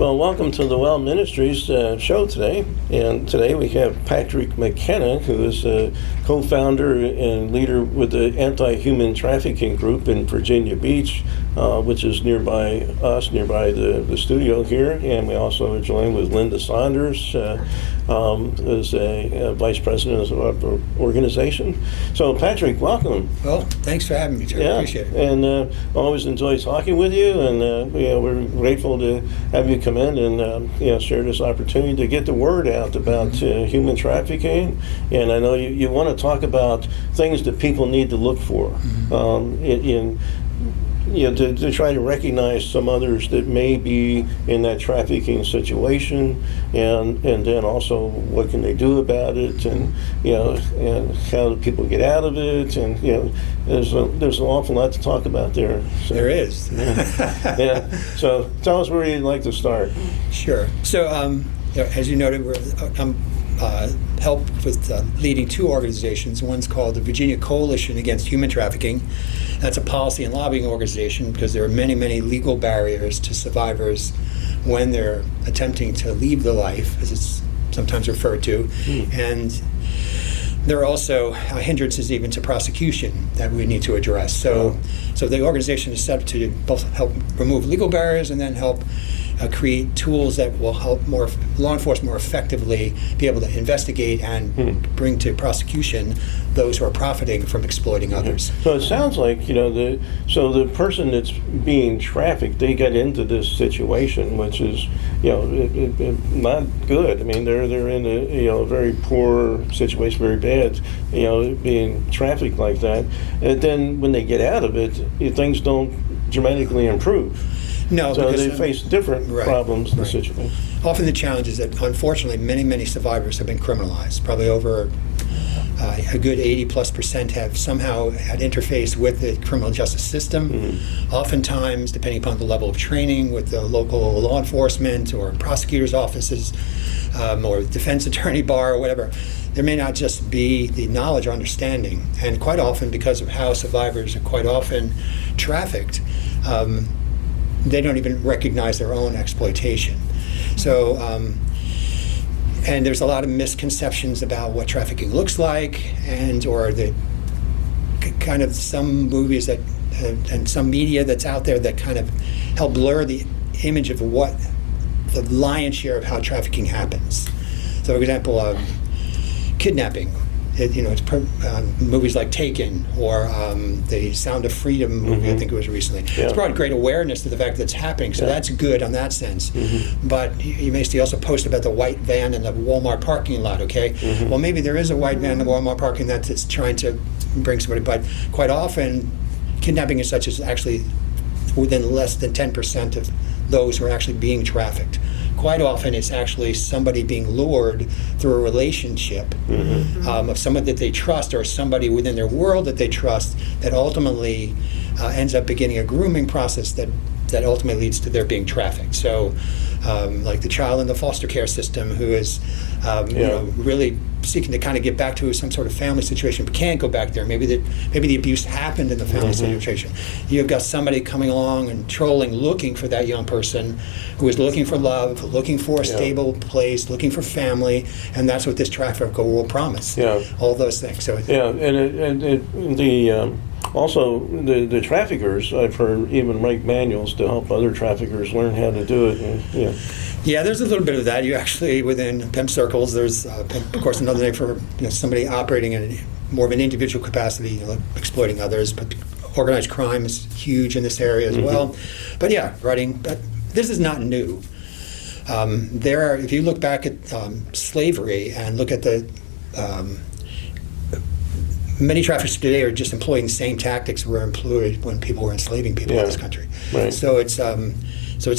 Well, welcome to the Well Ministries show today. And today we have Patrick McKenna, who is a co-founder and leader with the Anti-Human Trafficking Group in Virginia Beach, which is nearby us, nearby the studio here. And we also are joined with Linda Saunders, who's a vice president of our organization. So, Patrick, welcome. Well, thanks for having me, Joe. Yeah, Appreciate it. and always enjoy talking with you, and we're grateful to have you come in and share this opportunity to get the word out about human trafficking. And I know you want to talk about things that people need to look for to try to recognize some others that may be in that trafficking situation, and then also what can they do about it, and and how do people get out of it, and there's an awful lot to talk about there. So, there is. Yeah. So tell us where you'd like to start. Sure. So as you noted, I'm help with leading two organizations. One's called the Virginia Coalition Against Human Trafficking. That's a policy and lobbying organization because there are many, many legal barriers to survivors when they're attempting to leave the life, as it's sometimes referred to. And there are also hindrances even to prosecution that we need to address. So the organization is set up to both help remove legal barriers and then help create tools that will help law enforcement more effectively be able to investigate and bring to prosecution those who are profiting from exploiting others. So it sounds like the person that's being trafficked, they get into this situation, which is not good. I mean, they're in a very poor situation, very bad, being trafficked like that. And then when they get out of it, things don't dramatically improve. No, so because they face different problems in the situation. Often the challenge is that, unfortunately, many, many survivors have been criminalized. Probably over a good 80+% have somehow had interfaced with the criminal justice system. Oftentimes, depending upon the level of training with the local law enforcement or prosecutors' offices or defense attorney bar or whatever, there may not just be the knowledge or understanding. And quite often, because of how survivors are quite often trafficked, they don't even recognize their own exploitation. So, and there's a lot of misconceptions about what trafficking looks like, or the kind of some movies that and some media that's out there that kind of help blur the image of what the lion's share of how trafficking happens. So, for example, kidnapping. It's movies like Taken or the Sound of Freedom movie, I think it was recently. Yeah. It's brought great awareness to the fact that it's happening, so that's good on that sense. But you may see also post about the white van in the Walmart parking lot, okay? Well, maybe there is a white van in the Walmart parking lot that's trying to bring somebody, but quite often kidnapping and such is actually within less than 10% of those who are actually being trafficked. Quite often it's actually somebody being lured through a relationship of someone that they trust or somebody within their world that they trust that ultimately ends up beginning a grooming process that ultimately leads to their being trafficked. So like the child in the foster care system who is really seeking to kind of get back to some sort of family situation but can't go back there. Maybe the abuse happened in the family situation. You've got somebody coming along and trolling, looking for that young person who is looking for love, looking for a stable place, looking for family, and that's what this trafficker will promise. Yeah. All those things. So also the traffickers, I've heard, even write manuals to help other traffickers learn how to do it. And, yeah, there's a little bit of that. You actually, within pimp circles, there's, of course, another name for somebody operating in more of an individual capacity, exploiting others. But organized crime is huge in this area as well. But yeah, but this is not new. If you look back at slavery and look at the many traffickers today are just employing the same tactics were employed when people were enslaving people in this country. Right. So it's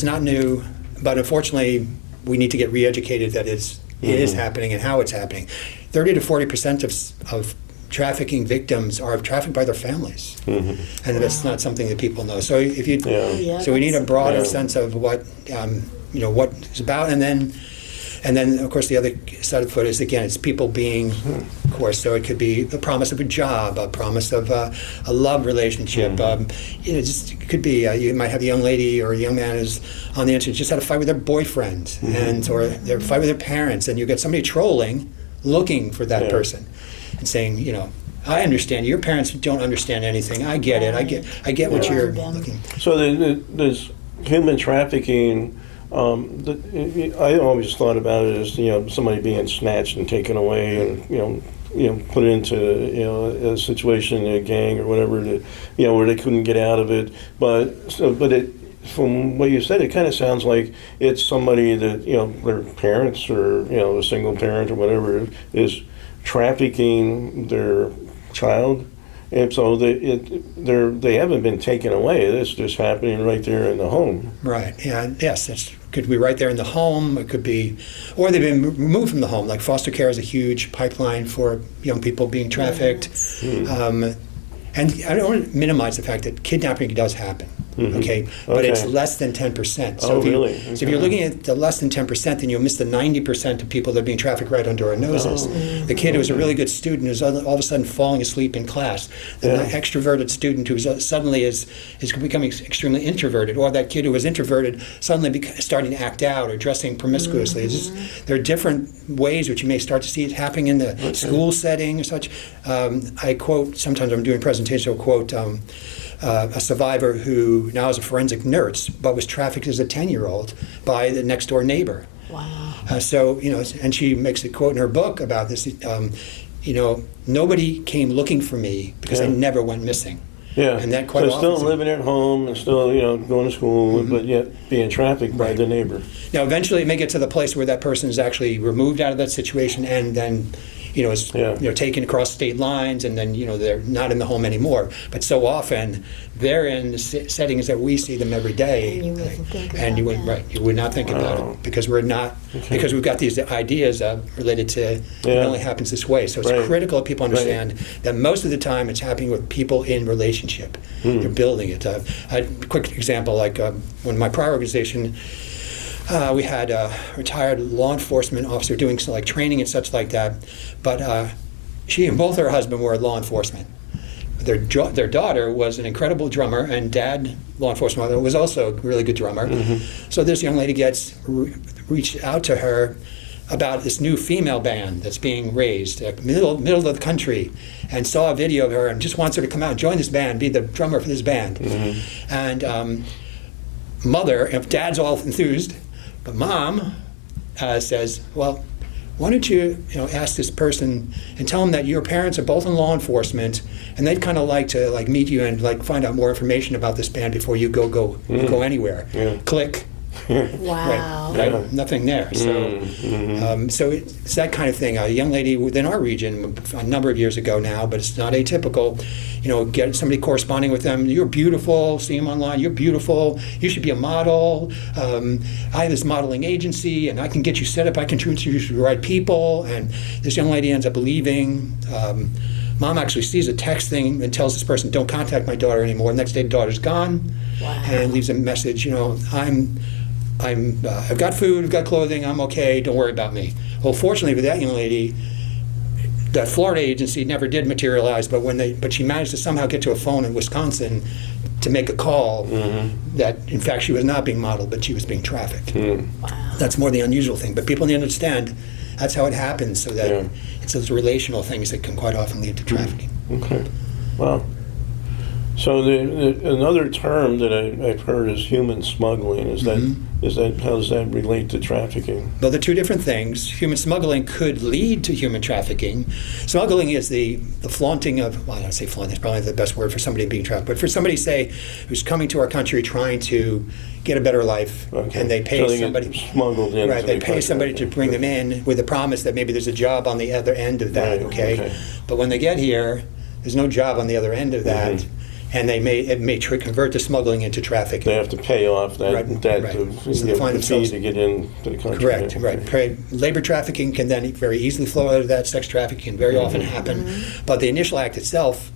not new. But unfortunately, we need to get re-educated that it is happening and how it's happening. 30 to 40% of trafficking victims are trafficked by their families, and that's not something that people know. So so we need a broader sense of what what it's about, and then And then, of course, the other side of the foot is, again, it's people being, of course, so it could be the promise of a job, a promise of a love relationship. Just, it could be, you might have a young lady or a young man who's on the internet, just had a fight with their boyfriend, or they fight with their parents, and you get somebody trolling, looking for that person, and saying, I understand. Your parents don't understand anything. I get it. I get what you're looking. So there's human trafficking. I always thought about it as somebody being snatched and taken away, and put into a situation in a gang or whatever, where they couldn't get out of it. But from what you said, it kind of sounds like it's somebody that their parents or a single parent or whatever is trafficking their child, and so they haven't been taken away. It's just happening right there in the home. Right. Yeah. Yes. It could be right there in the home. It could be, or they've been removed from the home. Like foster care is a huge pipeline for young people being trafficked. And I don't want to minimize the fact that kidnapping does happen. Okay, but it's less than 10%. So if you're looking at the less than 10%, then you'll miss the 90% of people that are being trafficked right under our noses. The kid who's a really good student who's all of a sudden falling asleep in class. The extroverted student who suddenly is becoming extremely introverted, or that kid who was introverted suddenly starting to act out or dressing promiscuously. There are different ways which you may start to see it happening in the school setting or such. I quote, sometimes I'm doing presentations, I'll quote a survivor who now is a forensic nurse, but was trafficked as a 10-year-old by the next door neighbor. Wow. And she makes a quote in her book about this. Nobody came looking for me because I never went missing. Yeah. And that quite so often. Still living at home and still going to school, but yet being trafficked by the neighbor. Now, eventually, it may get to the place where that person is actually removed out of that situation, and then is taken across state lines, and then they're not in the home anymore. But so often they're in the settings that we see them every day, and you wouldn't think and you wouldn't you would not think about it because we're not because we've got these ideas related to it only happens this way. So it's critical that people understand that most of the time it's happening with people in relationship. They're building it. A quick example, like when my prior organization. We had a retired law enforcement officer doing some training and such like that, but she and both her husband were law enforcement. Their daughter was an incredible drummer, and dad, law enforcement officer, was also a really good drummer. So this young lady reached out to her about this new female band that's being raised, middle of the country, and saw a video of her and just wants her to come out and join this band, be the drummer for this band. And mother, if dad's all enthused, but mom says, well, why don't you ask this person and tell them that your parents are both in law enforcement, and they'd kind of like to meet you and find out more information about this band before you go anywhere. Click. Wow. Right. Nothing there. So, so it's that kind of thing. A young lady within our region a number of years ago now, but it's not atypical. Get somebody corresponding with them. You're beautiful. See them online. You're beautiful. You should be a model. I have this modeling agency, and I can get you set up. I can introduce you to the right people. And this young lady ends up believing. Mom actually sees a text thing and tells this person, "Don't contact my daughter anymore." Next day, the daughter's gone, and leaves a message. I've got food, I've got clothing, I'm okay, don't worry about me. Well, fortunately for that young lady, that Florida agency never did materialize, but she managed to somehow get to a phone in Wisconsin to make a call that, in fact, she was not being modeled, but she was being trafficked. Wow. That's more the unusual thing, but people need to understand that's how it happens, so that it's those relational things that can quite often lead to trafficking. Okay. Wow. So another term that I've heard is human smuggling. Is that how does that relate to trafficking? Well, they're two different things. Human smuggling could lead to human trafficking. Smuggling is the flaunting of, well, I don't say flaunting, it's probably the best word for somebody being trafficked, but for somebody, say, who's coming to our country trying to get a better life, and they pay somebody smuggled in. Right, they pay somebody to bring them in with the promise that maybe there's a job on the other end of that. Okay. But when they get here, there's no job on the other end of that. And it may convert the smuggling into trafficking. They have to pay off that So they find fee to get into the country. Correct, right. Labor trafficking can then very easily flow out of that. Sex trafficking can very often happen. But the initial act itself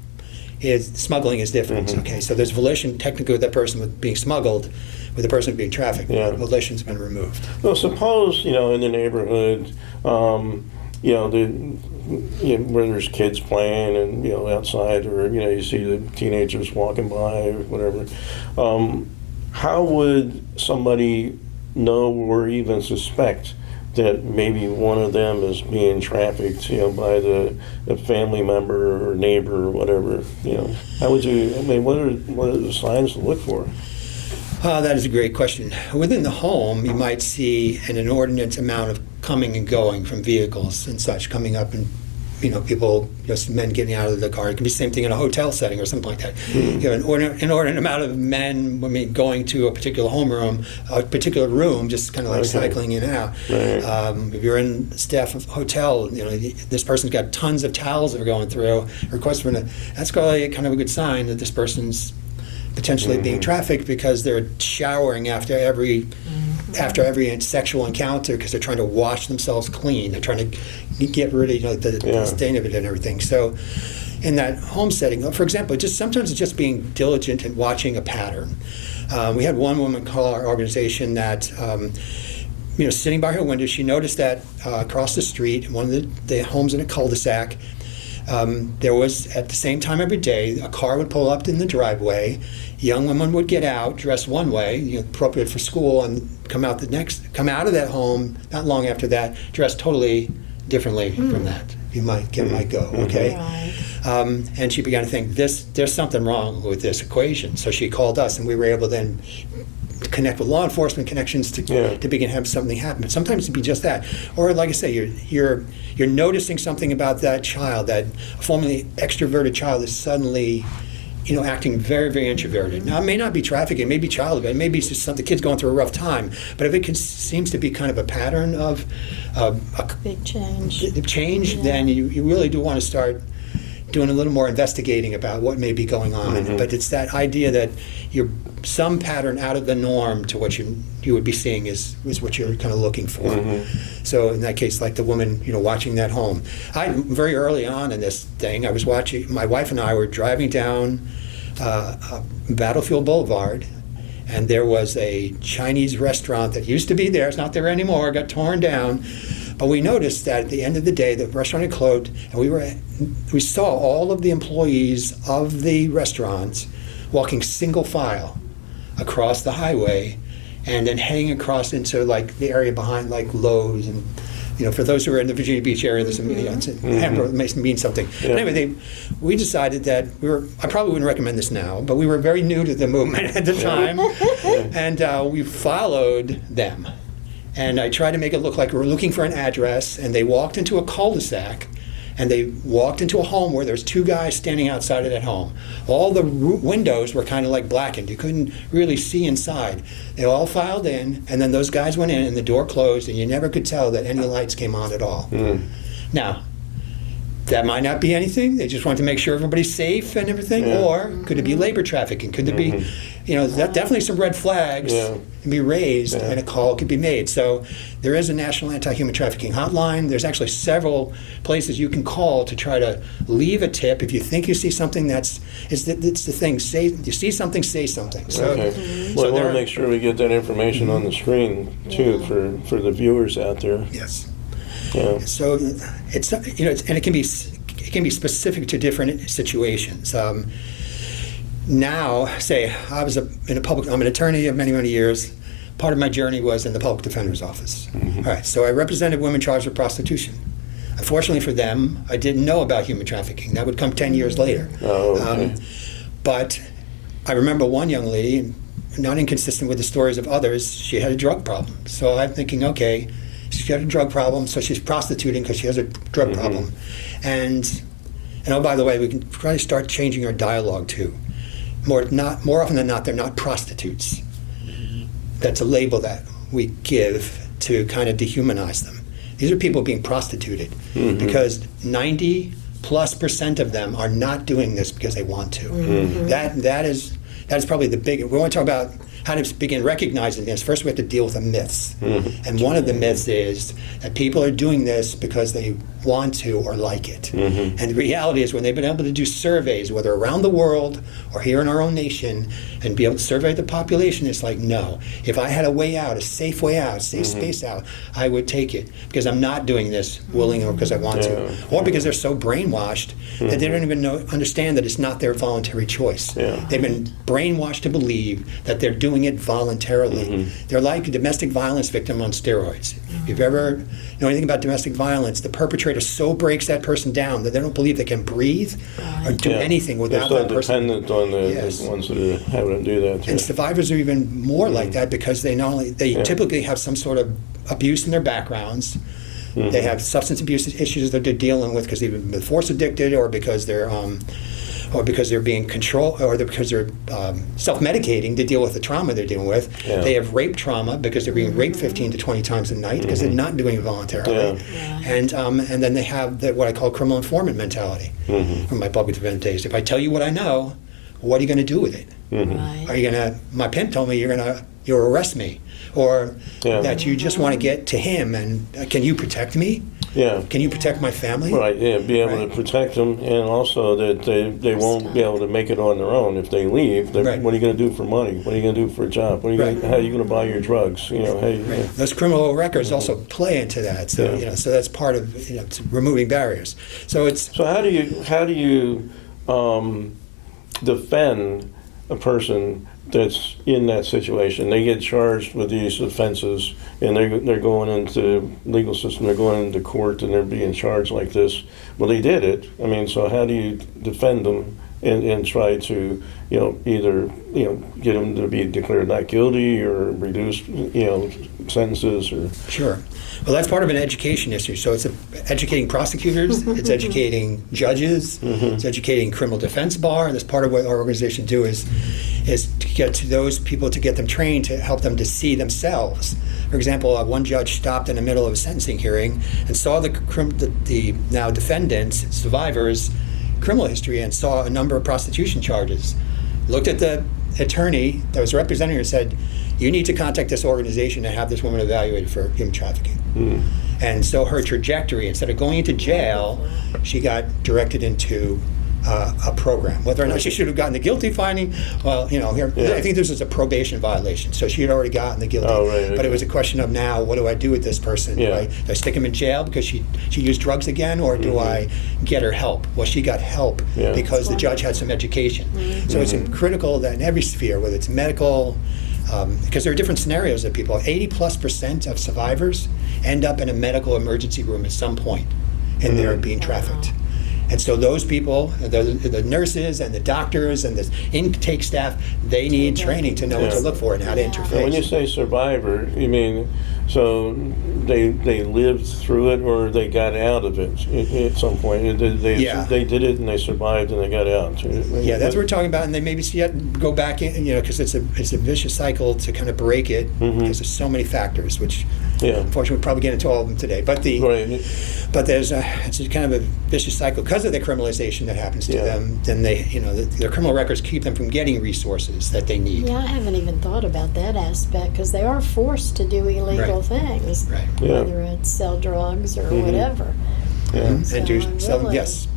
smuggling is different. Okay, so there's volition technically with that person with being smuggled, with the person being trafficked. Yeah. The volition's been removed. Well, suppose, in the neighborhood, where there's kids playing and, outside, or, you see the teenagers walking by or whatever, how would somebody know or even suspect that maybe one of them is being trafficked, by the family member or neighbor or whatever, How would you, what are the signs to look for? That is a great question. Within the home, you might see an inordinate amount of coming and going from vehicles and such, coming up and, people, just men getting out of the car. It can be the same thing in a hotel setting or something like that. You have an inordinate amount of men, going to a particular homeroom, a particular room, just kind of like cycling in and out. Right. If you're in staff of hotel, this person's got tons of towels that are going through. Request for that's probably kind of a good sign that this person's potentially being trafficked, because they're showering after every sexual encounter, because they're trying to wash themselves clean. They're trying to get rid of the stain of it and everything. So in that home setting, for example, sometimes it's just being diligent and watching a pattern. We had one woman call our organization that sitting by her window, she noticed that across the street, one of the homes in a cul-de-sac, there was, at the same time every day, a car would pull up in the driveway. Young women would get out, dressed one way, appropriate for school, and come out of that home not long after that, dressed totally differently from that. You might go, okay? Right. And she began to think, there's something wrong with this equation. So she called us, and we were able then to connect with law enforcement connections to begin to have something happen. But sometimes it'd be just that. Or like I say, you're noticing something about that child, that formerly extroverted child is suddenly acting very, very introverted. Now, it may not be trafficking, it may be child abuse, it may be just the kid's going through a rough time, but if it seems to be kind of a pattern of a Big change. then you really do want to start doing a little more investigating about what may be going on. But it's that idea that some pattern out of the norm to what you would be seeing is what you're kind of looking for. So in that case, like the woman, watching that home. Very early on in this thing, I was watching, my wife and I were driving down Battlefield Boulevard, and there was a Chinese restaurant that used to be there. It's not there anymore, got torn down. But we noticed that at the end of the day, the restaurant had closed, and we saw all of the employees of the restaurants walking single file across the highway, and then heading across into like the area behind like Lowe's, and for those who are in the Virginia Beach area, there's it may mean something. Yeah. But anyway, we decided that I probably wouldn't recommend this now, but we were very new to the movement at the time, and we followed them. And I tried to make it look like we were looking for an address, and they walked into a cul-de-sac, and they walked into a home where there's two guys standing outside of that home. All the windows were kind of like blackened. You couldn't really see inside. They all filed in, and then those guys went in, and the door closed, and you never could tell that any lights came on at all. Now, that might not be anything. They just wanted to make sure everybody's safe and everything. Or could it be labor trafficking? Could there be, definitely some red flags can be raised and a call could be made. So there is a National Anti-Human Trafficking Hotline. There's actually several places you can call to try to leave a tip if you think you see something it's the thing. You see something, say something. So, Well, I want to make sure we get that information on the screen too for the viewers out there. Yes. Yeah. So it's and it can be specific to different situations. Now, say I'm an attorney of many years. Part of my journey was in the public defender's office. All right, so I represented women charged with prostitution. Unfortunately for them, I didn't know about human trafficking. That would come 10 years later. Oh, okay. But I remember one young lady, not inconsistent with the stories of others, she had a drug problem. So I'm thinking, okay, she's got a drug problem, so she's prostituting because she has a drug problem. And oh, by the way, we can try to start changing our dialogue too. More often than not, they're not prostitutes. That's a label that we give to kind of dehumanize them. These are people being prostituted because 90+% of them are not doing this because they want to. That is probably the big. We want to talk about how to begin recognizing this, first we have to deal with the myths. Mm-hmm. And one of the myths is that people are doing this because they want to or like it. Mm-hmm. And the reality is when they've been able to do surveys, whether around the world or here in our own nation, and be able to survey the population, it's like, no, if I had a way out, a safe way out, a safe space out, I would take it, because I'm not doing this willingly or because I want to, or because they're so brainwashed that they don't even understand that it's not their voluntary choice. Yeah. They've been brainwashed to believe that they're doing it voluntarily. They're like a domestic violence victim on steroids. If you've ever know anything about domestic violence, the perpetrator so breaks that person down that they don't believe they can breathe or do anything without They're that so person. dependent on the Yes. ones that are having to do that. And survivors are even more like that, because they not only typically have some sort of abuse in their backgrounds. They have substance abuse issues that they're dealing with because they've been force addicted, or because they're being controlled, or because they're self-medicating to deal with the trauma they're dealing with. Yeah. They have rape trauma because they're being raped 15 to 20 times a night because they're not doing it voluntarily. And then they have what I call criminal informant mentality from my public defense days. If I tell you what I know, what are you going to do with it? Right. Are you gonna? My pimp told me you'll arrest me, or that you just want to get to him. And can you protect me? Yeah. Can you protect my family? Right, yeah, be able Right. to protect them, and also that they won't be able to make it on their own if they leave. Right. What are you going to do for money? What are you going to do for a job? How are you going to buy your drugs? How you, Right. Those criminal records also play into that. So so that's part of it's removing barriers. So it's So how do you defend a person that's in that situation? They get charged with these offenses, and they're going into legal system, they're going into court, and they're being charged like this. Well, they did it. I mean, so how do you defend them and try to, either, get them to be declared not guilty or reduce, sentences or... Sure. Well, that's part of an education issue. So it's educating prosecutors, it's educating judges, it's educating criminal defense bar, and that's part of what our organization do is to get to those people, to get them trained, to help them to see themselves. For example, one judge stopped in the middle of a sentencing hearing and saw the now defendants, survivors, criminal history, and saw a number of prostitution charges. Looked at the attorney that was representing her and said, you need to contact this organization and have this woman evaluated for human trafficking. And so her trajectory, instead of going into jail, she got directed into a program. Whether or not she should have gotten the guilty finding, well, I think this was a probation violation. So she had already gotten the guilty. Oh, right, but it was a question of now, what do I do with this person? Yeah. Do I stick him in jail because she used drugs again, or do I get her help? Well, she got help because the judge had some education. So it's critical that in every sphere, whether it's medical, because there are different scenarios that people, 80+% of survivors end up in a medical emergency room at some point, and they're being trafficked. And so those people, the nurses and the doctors and the intake staff, they need training to know what to look for and how to interface. When you say survivor, you mean so they lived through it, or they got out of it at some point? They did it and they survived and they got out. Yeah, that's what we're talking about, and they maybe go back in, because it's a vicious cycle to kind of break it, because there's so many factors, which unfortunately we'll probably get into all of them today. But there's it's a kind of a vicious cycle because of the criminalization that happens to them. Then their criminal records keep them from getting resources that they need. Yeah, I haven't even thought about that aspect, because they are forced to do illegal things, whether it's sell drugs or whatever. And So do sell them, really- yes.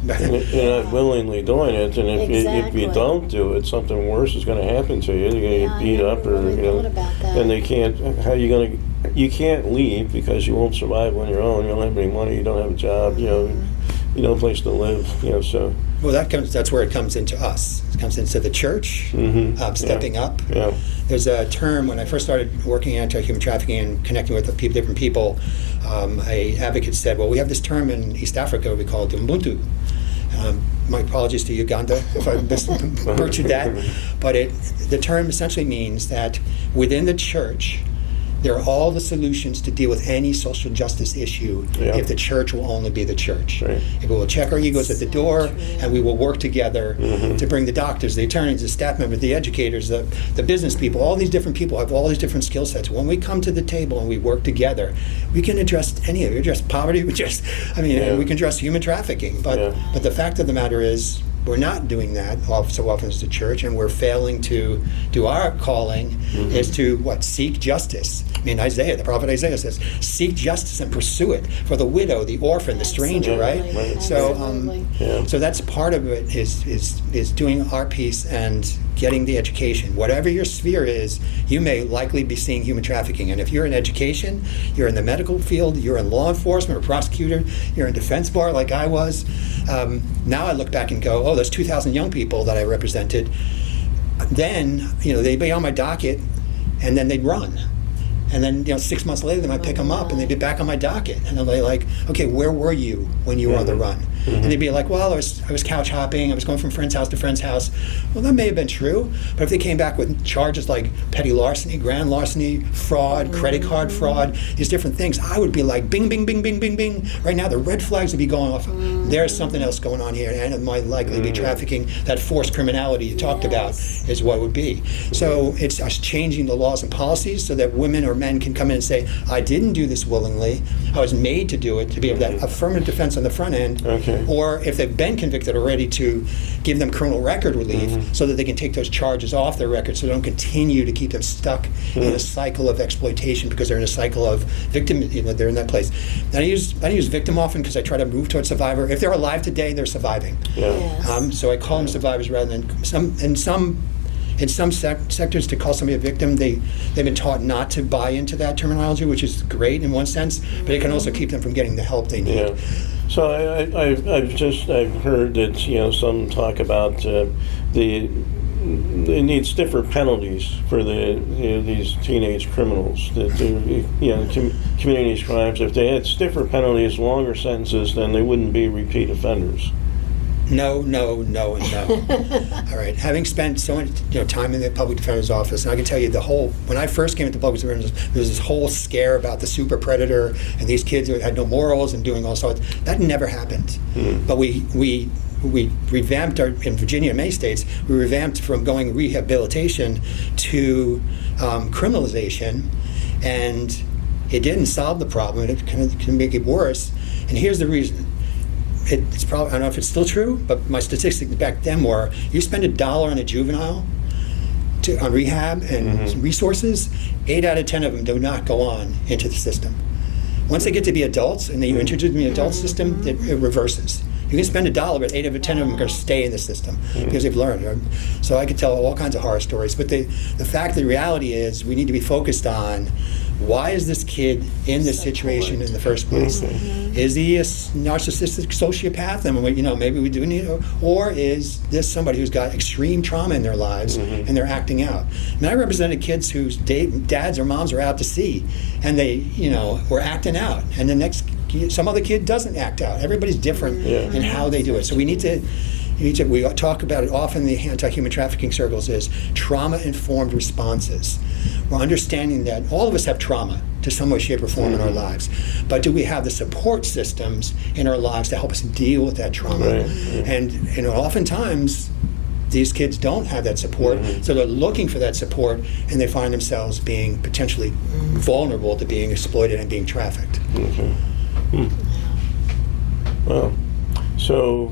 You're not willingly doing it, and if Exactly. you don't do it, something worse is going to happen to you. You're going to get beat up, or really thought about that. and they can't. How are you going to? You can't leave because you won't survive on your own. You don't have any money. You don't have a job. You no place to live. So. Well, that's where it comes into us. It comes into the church, stepping up. Yeah. There's a term, when I first started working in anti-human trafficking and connecting with different people, a advocate said, well, we have this term in East Africa we call it Ubuntu. My apologies to Uganda if I butchered that. But the term essentially means that within the church, there are all the solutions to deal with any social justice issue if the church will only be the church. Right. If we will check our egos at the door, and we will work together to bring the doctors, the attorneys, the staff members, the educators, the business people, all these different people have all these different skill sets. When we come to the table and we work together, we can address any of it. We address poverty, we can address human trafficking. But the fact of the matter is, we're not doing that so often as the church, and we're failing to do our calling is to seek justice. I mean, the prophet Isaiah says, seek justice and pursue it for the widow, the orphan, the stranger, right? So that's part of it is doing our piece and getting the education. Whatever your sphere is, you may likely be seeing human trafficking. And if you're in education, you're in the medical field, you're in law enforcement or prosecutor, you're in defense bar like I was. Now I look back and go, oh, those 2,000 young people that I represented, then, they'd be on my docket and then they'd run. And then, 6 months later, they might pick them up and they'd be back on my docket. And they'd be like, okay, where were you when you were on the run? And they'd be like, well, I was couch hopping. I was going from friend's house to friend's house. Well, that may have been true. But if they came back with charges like petty larceny, grand larceny, fraud, credit card fraud, these different things, I would be like, bing, bing, bing, bing, bing, bing. Right now, the red flags would be going off. There's something else going on here. And it might likely be trafficking. That forced criminality you talked about is what it would be. So it's us changing the laws and policies so that women or men can come in and say, I didn't do this willingly. I was made to do it, to be able to have affirmative defense on the front end. Or if they've been convicted already, to give them criminal record relief so that they can take those charges off their record so they don't continue to keep them stuck in a cycle of exploitation because they're in a cycle of victim, they're in that place. And I use victim often because I try to move towards survivor. If they're alive today, they're surviving. So I call them survivors rather than in some sectors, to call somebody a victim, they've been taught not to buy into that terminology, which is great in one sense, but it can also keep them from getting the help they need. So I've heard that some talk about it needs stiffer penalties for these teenage criminals. That community crimes. If they had stiffer penalties, longer sentences, then they wouldn't be repeat offenders. No, and no. All right. Having spent so much time in the public defender's office, and I can tell you when I first came into public defender's, there was this whole scare about the super predator and these kids who had no morals and doing all sorts. That never happened. But we revamped in Virginia and many states, we revamped from going rehabilitation to criminalization, and it didn't solve the problem. It can make it worse. And here's the reason. It's probably, I don't know if it's still true, but my statistics back then were, you spend $1 on a juvenile on rehab and resources, 8 out of 10 of them do not go on into the system. Once they get to be adults and then you introduce them in the adult system, it reverses. You can spend $1, but 8 out of 10 of them are going to stay in the system because they've learned. So I could tell all kinds of horror stories, but the the reality is we need to be focused on, why is this kid in this situation in the first place? Is he a narcissistic sociopath? And maybe we do need, or is this somebody who's got extreme trauma in their lives and they're acting out? I mean, I represented kids whose dads or moms are out to sea, and they, were acting out, and the next some other kid doesn't act out. Everybody's different in how they do it. So we talk about it often in the anti-human trafficking circles is trauma-informed responses. We're understanding that all of us have trauma to some way, shape, or form in our lives. But do we have the support systems in our lives to help us deal with that trauma? And oftentimes, these kids don't have that support, so they're looking for that support, and they find themselves being potentially vulnerable to being exploited and being trafficked. Well, so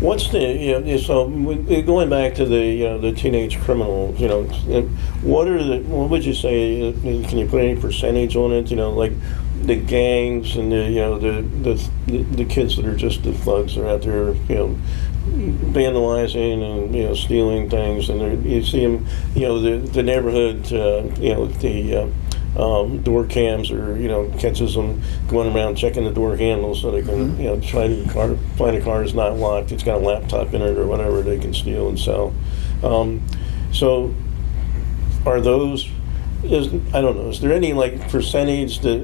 what's so going back to the teenage criminal, what would you say? Can you put any percentage on it? Like the gangs and the kids that are just the thugs that are out there, vandalizing and stealing things, and you see them, the neighborhood, door cams, or catches them going around checking the door handles so they can try to find a car is not locked, it's got a laptop in it or whatever, they can steal and sell. So are those, I don't know, is there any percentage that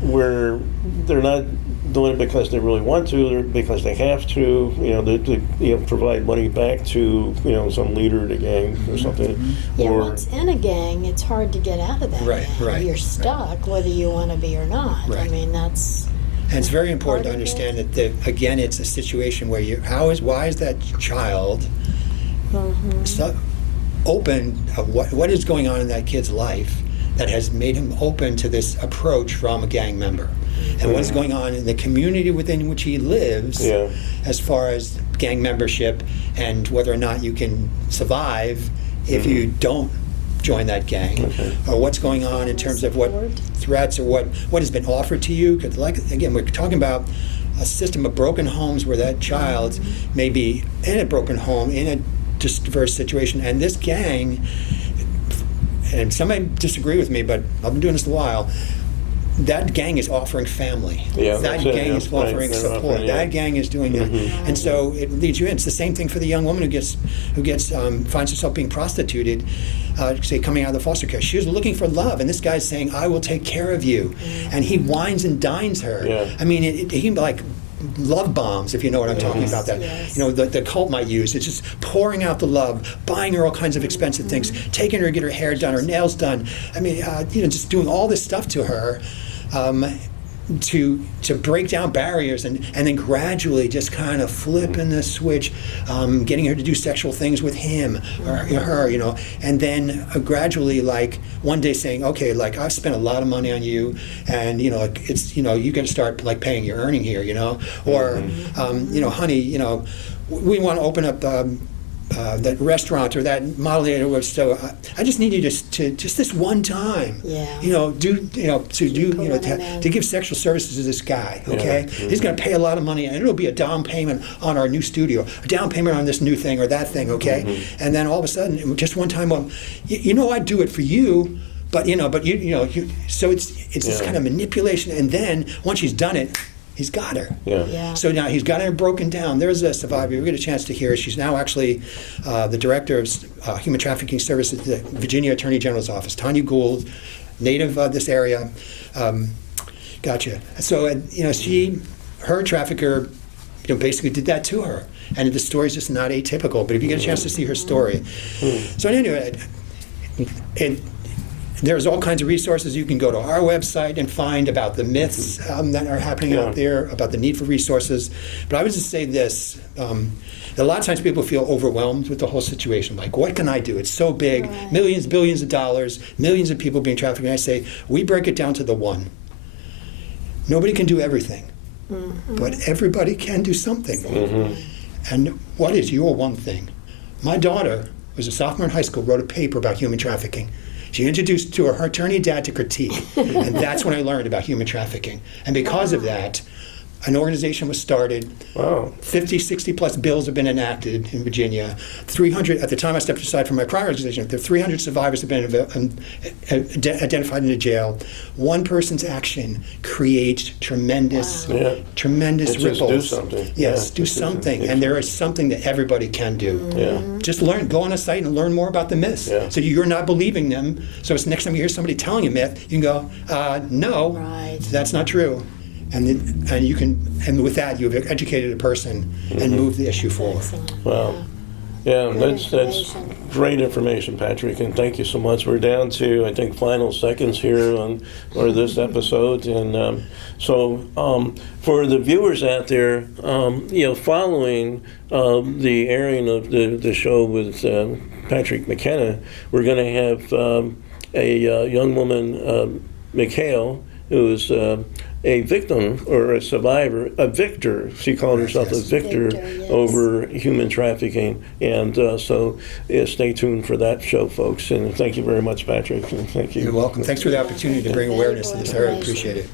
where they're not doing it because they really want to, or because they have to, to provide money back to some leader of the gang or something? Once in a gang, it's hard to get out of that. Gang. You're stuck whether you want to be or not. I mean, that's. And it's very important to understand that again, it's a situation where why is that child so open of what is going on in that kid's life that has made him open to this approach from a gang member. And what is going on in the community within which he lives, as far as gang membership and whether or not you can survive if you don't join that gang, or what's going on in terms of what threats or what has been offered to you. Because, like, again, we're talking about a system of broken homes where that child may be in a broken home, in a diverse situation, and this gang, and some may disagree with me, but I've been doing this a while, that gang is offering family. That gang is offering support. That gang is doing that, and so it leads you in. It's the same thing for the young woman who finds herself being prostituted, say coming out of the foster care. She was looking for love, and this guy's saying, "I will take care of you," and he wines and dines her. I mean, he like love bombs, if you know what I'm talking about. That the cult might use. It's just pouring out the love, buying her all kinds of expensive things, taking her to get her hair done, her nails done. I mean, just doing all this stuff to her. To break down barriers and then gradually just kind of flipping the switch, getting her to do sexual things with him or her, and then gradually, like, one day saying, okay, like, I've spent a lot of money on you, and it's you got to start like paying your earning here, or honey, we want to open up that restaurant or that model, so I just need you to just this one time, to give sexual services to this guy. Okay, he's going to pay a lot of money, and it'll be a down payment on our new studio, a down payment on this new thing or that thing. Okay, and then all of a sudden, just one time, well, I'd do it for you. But so it's this kind of manipulation, and then once he's done it, he's got her. So now he's got her broken down. There's a survivor. We get a chance to hear her. She's now actually the director of Human Trafficking Services at the Virginia Attorney General's Office. Tanya Gould, native of this area. Gotcha. So her trafficker, basically did that to her. And the story's just not atypical. But if you get a chance to see her story, so anyway, there's all kinds of resources. You can go to our website and find about the myths that are happening out there, about the need for resources. But I would just say this, a lot of times people feel overwhelmed with the whole situation. Like, what can I do? It's so big, millions, billions of dollars, millions of people being trafficked. And I say, we break it down to the one. Nobody can do everything, but everybody can do something. And what is your one thing? My daughter was a sophomore in high school, wrote a paper about human trafficking. She introduced to her attorney dad to critique, and that's when I learned about human trafficking. And because of that, an organization was started. 50, 60 plus bills have been enacted in Virginia. 300, at the time I stepped aside from my prior organization, there 300 survivors have been identified in the jail. One person's action creates tremendous ripples. Do something. Yes, do something. And there is something that everybody can do. Just go on a site and learn more about the myths. So you're not believing them. So it's next time you hear somebody telling a myth, you can go, no, that's not true. And with that, you've educated a person and moved the issue forward. Wow. Yeah, that's great information, Patrick, and thank you so much. We're down to, I think, final seconds here for this episode, and so for the viewers out there, following the airing of the show with Patrick McKenna, we're going to have a young woman, Mikhail, who is a victim or a survivor, a victor. She called herself a victor over human trafficking. And so stay tuned for that show, folks. And thank you very much, Patrick. And thank you. You're welcome. Thanks for the opportunity to bring awareness to this. I really appreciate it.